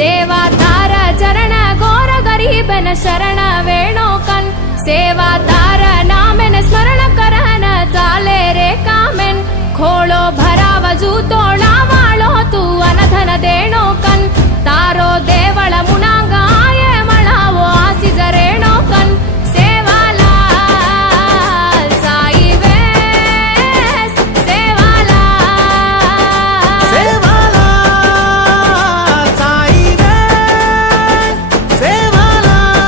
देवा तार चरण घोर गरीबन शरण वेणो कन सेवा तार नामेन स्मरण करन चाले रे कामेन खोळो भराव जूतोळा वाळो तू अनधन देणो कन तारो देवळ मुनांग आये मळावो आसीज रेणो कन सेवालाल साई वेस सेवालाल सेवालाल साई वेस सेवालाल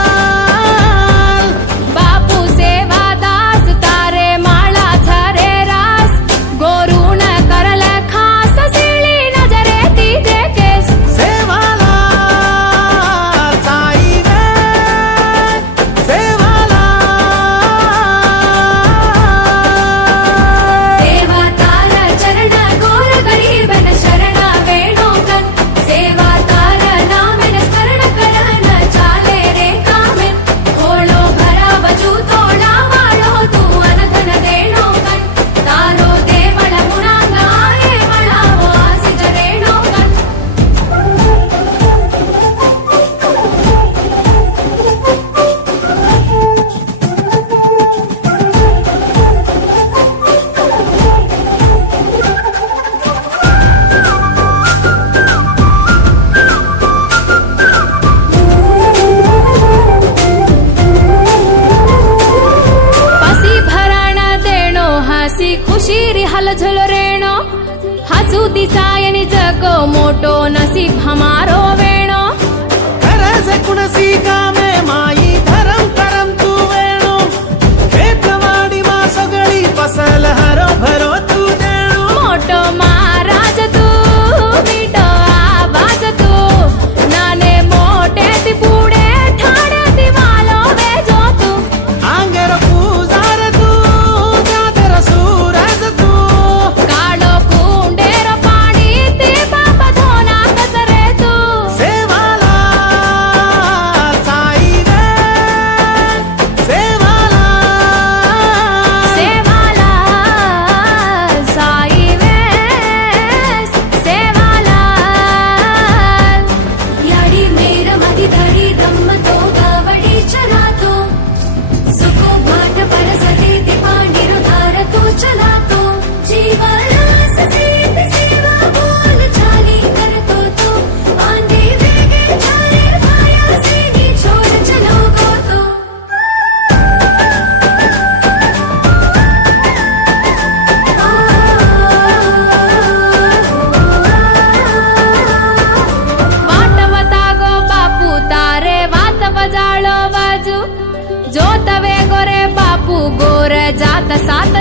बापू सेवादास तारे माळा झरे रास गोरून करल खास सिळी नजरे ती देकेस सेवालाल साई वेस सेवालाल देवा तार चरण गोर गरीबन शरण वेणो कन सेवा तार नामेन स्मरण करन चाले रे कामेन खोळो भराव जूतोळा वाळो तू अनधन देणो कन तारो देवळ मुनांग आये मळावो आसीज रेणो कन पसी भराण देणो हसी खुशी री हलझल रेणो हसू दिसायनी जगो मोटो नसीब हमारो वेणो करज कुणसी कामे माई धरम करम तू वेणो खेतवाडी मा सगळी फसल हरो भरो तू देणो मोटो महाराज तू मीठो आवाज तू नाने मोटे ती पुढे ठाणे ती वालो वेजो तू आंगर पूजार तू जागर सूरज तू काळो कुंडेर पाणी ती बाप धोना कसरे तू सेवालाल साई वेस सेवालाल सेवालाल साई वेस सेवालाल याडी मेर मधी धडी दम्मतो गावडी चलातो सुखो भाट परसते ते पाणी रुधार तो चलातो जीवाला ससेत सेवा बोल चाली करतो तो आंधे वेगे चाले भाया सेनी छोड़ चलो गोतो वाटवतागो बापू तारे वात बजाळो बाजू जोतवे गोरे बापू गोर जात सात